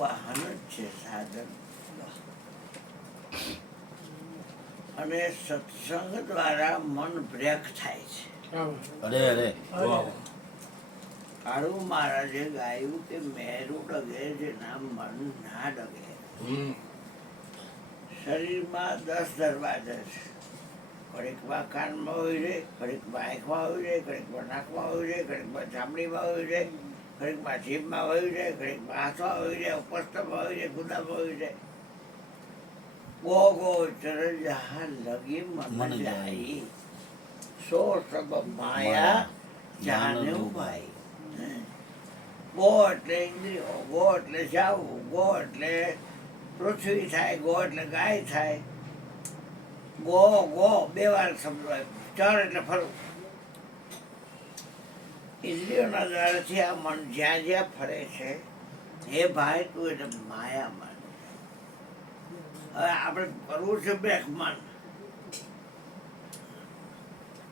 વાહન જ છે, સાધન. અને સત્સંગ દ્વારા મન બ્રેક થાય છે. કાળુ મહારાજે ગાયું કે મેરું ડગે જેના મન ના ડગે. શરીરમાં 10 દરવાજા છે. ઘડીકમાં કાનમાં હોય છે, ઘડીકમાં આંખમાં હોય છે, ઘડીકમાં નાકમાં હોય છે, ઘડીકમાં ચામડીમાં હોય છે, ઘડીકમાં જીભમાં હોય છે, ઘડીકમાં હાથમાં હોય છે, ઉપસ્થમાં હોય છે, ગુદામાં હોય છે. ગો ગો ચર જહાં લગી મન જાય, સો સબ માયા જાને ભાઈ. ગો એટલે ઇન્દ્રિયો, ગો એટલે જાવું, ગો એટલે પૃથ્વી થાય, ગો એટલે ગાય થાય. ગો ગો 2 વાર શબ્દ હોય. ચર એટલે ફરવું. ઇન્દ્રિયોના દ્વારાથી આ મન જ્યાં જ્યાં ફરે છે, હે ભાઈ તું એટલે માયા માન. હવે આપણે કરવું છે બ્રેક મન.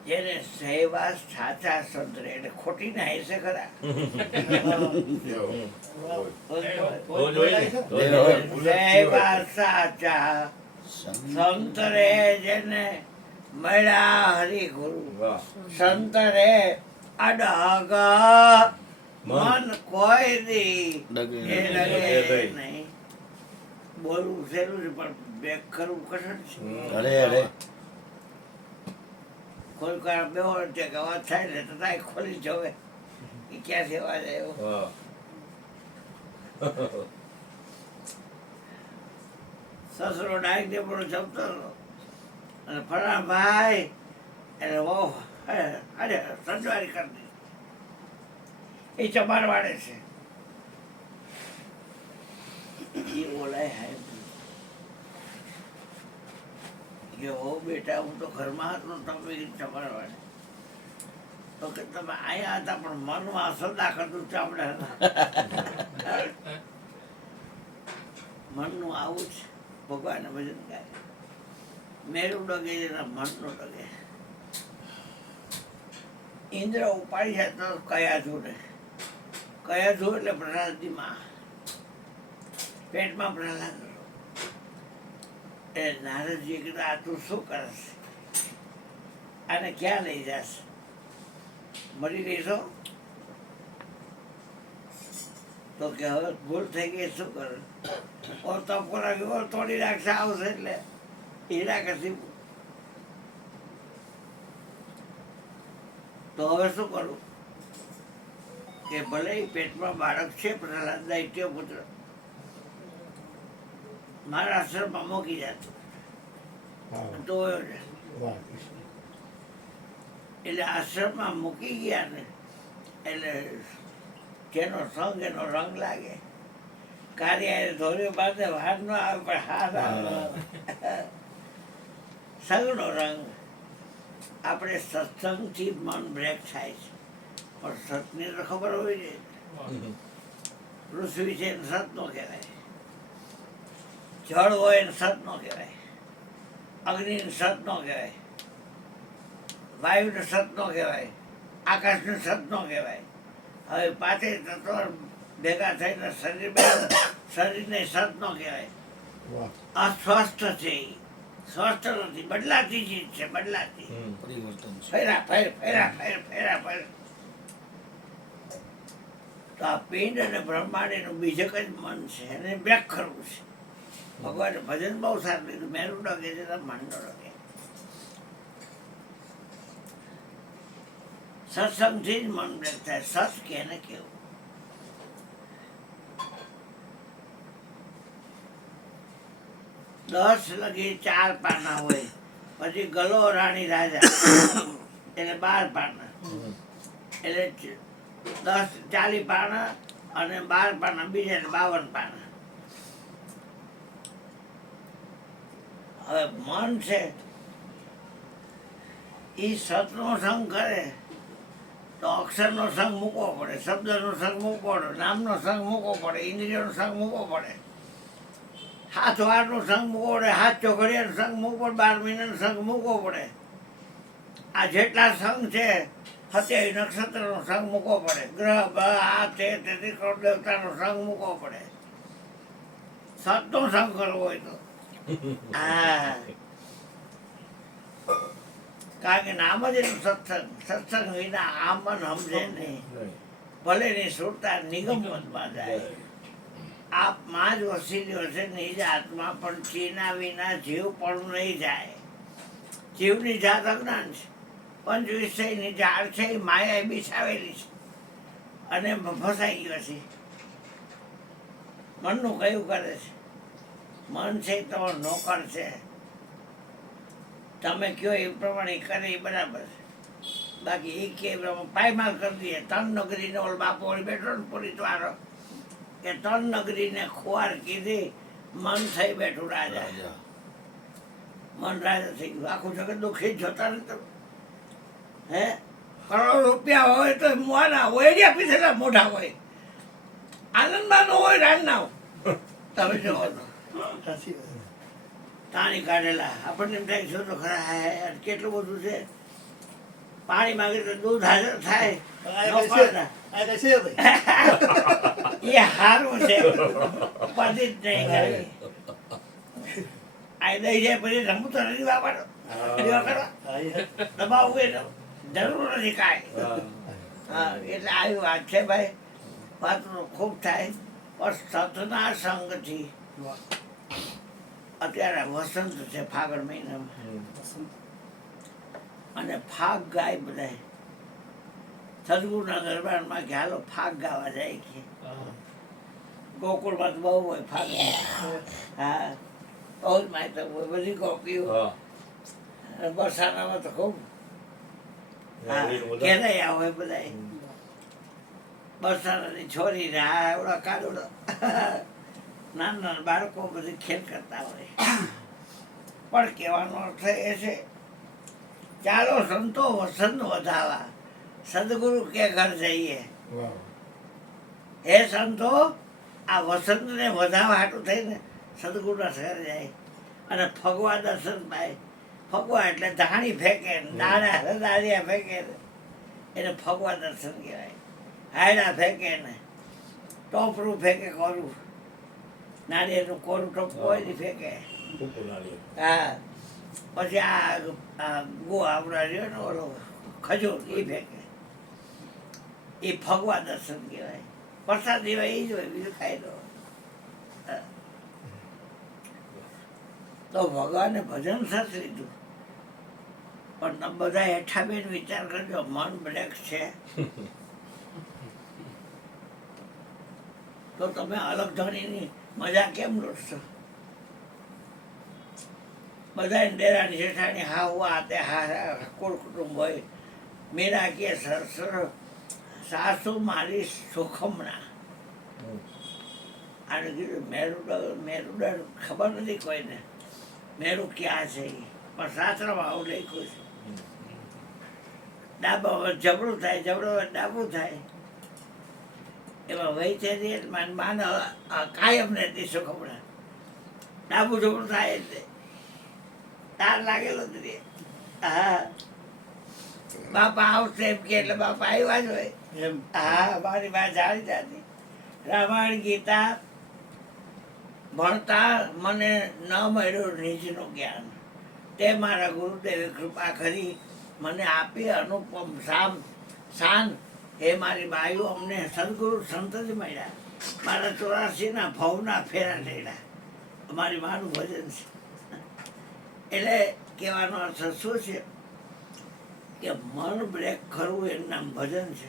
જેને સહેવાસ સાચા સંતરે એટલે ખોટી ના હશે ખરા. સહેવાસ સાચા સંતરે જેને મળ્યા હરિગુરુ, સંતરે અડગ મન કોઈ દી એ લગે નહીં. બોલવું સહેલું છે પણ બેક કરવું કઠણ છે. કોઈ કાર બેવો છે કે અવાજ થાય ને તો તાય ખોલી જોવે એ ક્યાંથી અવાજ આવ્યો. સસરો ડાયક ને પણ જમતો હતો અને ફલા ભાઈ એટલે બહુ અરે સંજવારી કરી એ ચબાર વાળે છે. એ બોલાય હાય કે હો બેટા હું તો ઘરમાં હતો તમે ચબાર વાળે તો કે તમે અહીંયા હતા પણ મનમાં સદા કરતું ચામડા હતા. મનનું આવું છે. ભગવાનને ભજન ગાય મેરું ડગે જેના મનનું ડગે. ઇન્દ્ર ઉપાડી જાય તો કયા જોડે. કયા જો એટલે પ્રહલાદની માં, પેટમાં પ્રહલાદ. એ નારદજી કીધું આ તું શું કરશ, આને ક્યાં લઈ જશે, મરી રહીશો? તો કે હવે ભૂલ થઈ ગઈ શું કરું, ઓર તપ કરાવ્યું તોડી નાખશે આવશે એટલે હીરા કશી. તો હવે શું કરું કે ભલે પેટમાં બાળક છે પ્રહલાદ દૈત્ય પુત્ર, મારા આશ્રમમાં મૂકી જતો તો એટલે આશ્રમમાં મૂકી ગયા ને એટલે જેનો સંગ એનો રંગ લાગે. કાર્ય ધોર્યો બાંધે વાર ન આવે પણ હાથ સંગનો રંગ. આપણે સત્સંગથી મન બ્રેક થાય છે પણ સતની તો ખબર હોય છે. પૃથ્વી છે એને સત નો કહેવાય, જળ હોય એને સત નો કહેવાય, અગ્નિને સત નો કહેવાય, વાયુને સત નો કહેવાય, આકાશને સત નો કહેવાય. હવે 5 તત્વો ભેગા થઈને શરીરને સત નો કહેવાય. અસ્વસ્થ છે, સ્વસ્થ નથી, બદલાતી ચીજ છે, બદલાતી. ફેરા ફેર ફેરા ફેર ફેરા ફેર. તો આ પિંડ અને બ્રહ્માંડ એનું બીજક જ મન છે, એને બ્રેક કરવું છે. ભગવાને ભજન બહુ સારું લીધું. મેરું ડગે છે મન નો ડગે. સત્સંગથી જ મન બ્રેક થાય. સત કેને કેવું? દસ લગી 4 પાના હોય, પછી ગલો રાણી રાજા એટલે 12 પાના, એટલે 40 પાના અને 12 પાના બીજા 52 પાના. હવે મન છે એ સતનો સંગ કરે તો અક્ષરનો સંગ મૂકવો પડે, શબ્દનો સંગ મૂકવો પડે, નામનો સંગ મૂકવો પડે, ઇન્દ્રિયોનો સંગ મૂકવો પડે, હાથ વારનો સંગ મૂકવો પડે, હાથ ચોઘડિયાનો સંગ મૂકવો પડે, 12 મહિનાનો સંગ મૂકવો પડે. આ જેટલા સંગ છે 27 નક્ષત્રનો સંગ મૂકવો પડે, ગ્રહ આ તે તેથી કરોડ દેવતાનો સંગ મૂકવો પડે. સતનો સંગ કરવો હોય તો હા, કારણ કે નામ જ એનું સત્સંગ. સત્સંગ વિના આ મન સમજે નહીં. ભલે ની સુરતા નિગમમાં જાય. આપમાં જ વસીલ્યો છે નિજ આત્મા, પણ ચીના વિના જીવ પણ નહીં જાય. જીવની જાત અજ્ઞાન છે. પંચવિષયની ઝાડ છે એ માયાએ બિછાવેલી છે અને ફસાઈ ગયો છે. મનનું કયું કરે છે? મન છે એ તમારો નોકર છે. તમે કયો એ પ્રમાણે કરે એ બરાબર છે. બાકી એ કે પાયમાલ કરી દઈએ. ત્રણ નગરીને ઓલ બાપો ઓલ બેઠો ને પોલીસ વાળો કે ત્રણ નગરીને ખુવાર કીધી, મન થઈ બેઠું રાજા. મન રાજા થઈ ગયું. આખું જગત દુઃખી જોતા ને તમે. હે કરોડ રૂપિયા હોય તો મોના હોય પીધેલા મોઢા હોય. આનંદમાં ન હોય રાનના તમે જોવો તો તાણી કાઢેલા. આપણને એમ થાય શું તો ખરા હે કેટલું બધું છે. પાણી માંગે તો દૂધ હાજર થાય. એ સારું છે. ઉપાધિ જ નહીં કરવી. આ દઈ જાય પછી રમવું તો નથી વાપરો કરવા દબાવવું એ જરૂર નથી કાંઈ. હા એટલે આવી વાત છે ભાઈ. વાત ખૂબ થાય પણ સતના સંગથી. અત્યારે વસંત છે ફાગણ મહિનામાં અને ફાગ ગાય બધા. સદગુરુના દરબારમાં કે હાલો ફાગ ગાવા જાય કે ગોકુળમાં તો બહુ હોય ફાગ. હા બહુ જ માહિતી હોય બધી ગોપીઓ. બરસાનામાં તો ખૂબ ઘેરાયા હોય બધા. બરસાનાની છોરી રહ્યા એવડા કાઢોડો નાના નાના બાળકો બધી ખેલ કરતા હોય. પણ કહેવાનો અર્થ એ છે ચાલો સંતો વસંત વધાવા. સદગુરુ કે ઘર જઈએ. હે સંતો આ વસંતને વધાવા હાટું થઈને સદગુરુના ઘર જાય અને ફગવા દર્શન પાય. ફગવા એટલે ધાણી ફેંકે, દાળિયા ફેંકે એને ફગવા દર્શન કહેવાય. હાયડા ફેંકે ને ટોપરું ફેંકે, કોરું નાળિયેરનું કોરું ટોપરું હોય ને ફેંકે. હા પછી આ ગો આપણા રહ્યો ને ઓલો ખજૂર એ ફેંકે. એ ફગવા દર્શન કહેવાય. પ્રસાદ દેવાય એ જ હોય, બીજું ખાઈ દો. તો ભગવાને ભજન સત લીધું. પણ બધા હેઠા બેન વિચાર કરજો, મન બ્લેક છે તો તમે અલગ ધણીની મજા કેમ લૂટશો? બધા ડેરાની જેઠાની હા હુઆ તે હા કુળ કુટુંબ હોય. મીરા કે સાસુ મારી સુખમણા. આને કીધું મેરુડા ખબર નથી કોઈને મેરું ક્યાં છે એ, પણ શાસ્ત્રમાં આવું લખ્યું છે. ડાબા જબડું થાય, જબડો ડાબું થાય. એમાં વહી છે માન કાયમ રહેતી સુખમણા. ડાબું જબડું થાય એટલે તાર લાગેલો જ રે. હા બાપા આવશે એમ કે એટલે બાપા આવ્યા જ હોય એમ. હા મારી બા જાણી જાતી. રામાયણ ગીતા ભણતા મને ન મળ્યું નિજનું જ્ઞાન. તે મારા ગુરુદેવે કૃપા કરી મને આપી અનુપમ શાન. હે મારી બાઈઓ અમને સદગુરુ સંત જ મળ્યા. મારા 84ના ભવના ફેરા થયેલા. અમારી માનું ભજન છે. એટલે કહેવાનો અર્થ શું છે કે મન બ્રેક કરવું એનું નામ ભજન છે.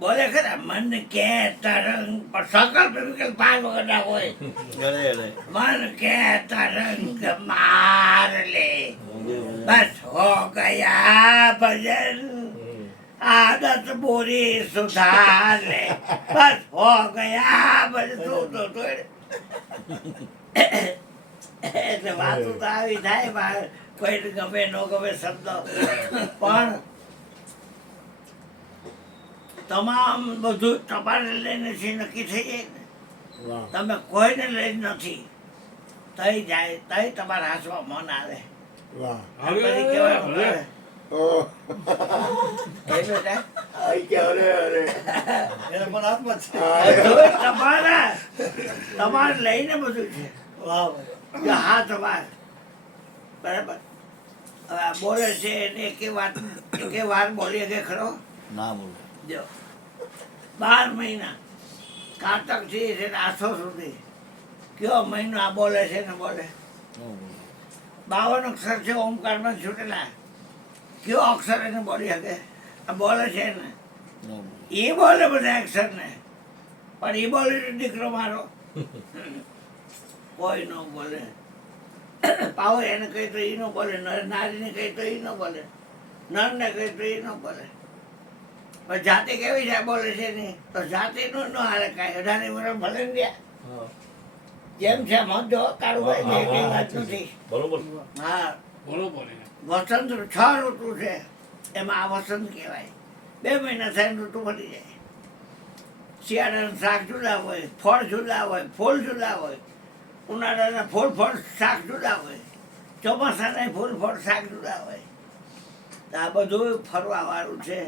બોલે ખરા મન કે તરંગ પર સંકલ્પ વિકલ્પ પાંચ વખત હોય. મન કે તરંગ માર લે બસ હો ગયા ભજન. આદત બોરી સુધાર લે બસ હો ગયા ભજન. તો એટલે વાતો તો આવી થાય. કોઈ ગમે ન ગમે શબ્દ પણ તમામ બધું તમારે લઈને છે નક્કી થઈ જાય ને. તમે કોઈને લઈને નથી થઈ જાય તઈ તમારા હાથમાં મન આવે. ઓહ. એ બેટા આઈ ગયા, અરે અરે એને પણ હાથમાં જ છે. તમારા તમારે લઈને બધું છે વાહ ભાઈ. જો હા તમારે બરાબર હવે આ બોલે છે એને એકે વાર બોલીએ કે ખરો ના બોલો. જો 12 મહિના કારતકથી છે ને આસો સુધી કયો મહિનો આ બોલે છે ને બોલે 52 અક્ષર છે ઓમકારમાં છૂટેલા કયો અક્ષર એને બોલી શકે આ બોલે છે ને એ બોલે બધા અક્ષર ને પણ એ બોલે તો દીકરો મારો કોઈ ન બોલે પાવો એને કહી તો એ ન બોલે નારીને કહી તો એ ન બોલે નરને કહી તો એ ન બોલે પણ જાતિ કેવી છે બોલે છે નહીં તો જાતિનું ન હાલે કાંઈ 18 વર્ષ ભલે ને ગયા જેમ છે મધો કાળુભાઈ બે કઈ વાત નથી બરોબર હા બરોબર વસંત 6 ઋતુ છે એમાં આ વસંત કહેવાય 2 મહિના થાય ઋતુ બની જાય શિયાળાના શાક જુદા હોય ફળ જુદા હોય ફૂલ જુદા હોય ઉનાળાના ફૂલ ફળ શાક જુદા હોય ચોમાસાના ફૂલ ફળ શાક જુદા હોય તો આ બધું ફરવા વાળું છે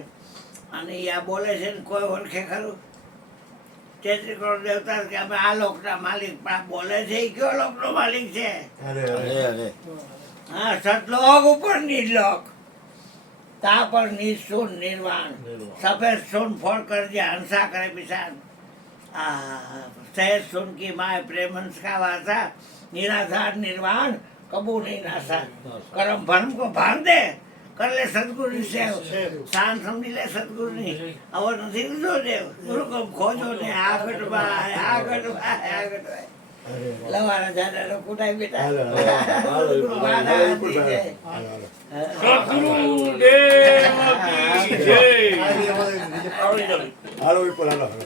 અને આ બોલે છે ને કોઈ ઓળખે ખરું તેત્રી કરોડ દેવતા કે અમે આ લોકના માલિક પણ આ બોલે છે એ કયો લોકનો માલિક છે અરે અરે અરે અરે હા સતલોક ઉપર નીલોક તા પર નિઃશુન નિર્વાણ સફેદ સુન ફોડ કરજે હંસા કરે पिशान સહેજ સુન કી માય પ્રેમ हंस का वासा निराधार निर्वाण कबू नहीं नासा कर्म भरम को भान दे कर ले सदगुरु ની સેવ શાન સમજી લે સદગુરુ ની હવે નથી લીધો દેવ ગુરુ કો ખોજો ને આગળ ભાઈ આગળ ભાઈ આગળ ભાઈ લવાના જાડા કુટાઈ બેટા હાલો, હાલો. ગુરુ મહારાજ કી જય. હાલો, સદગુરુદેવ કી જય હાલો વિપુલ, હાલો હાલો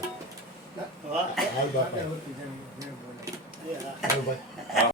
વાહ. હાલ બાપા હાલો ભાઈ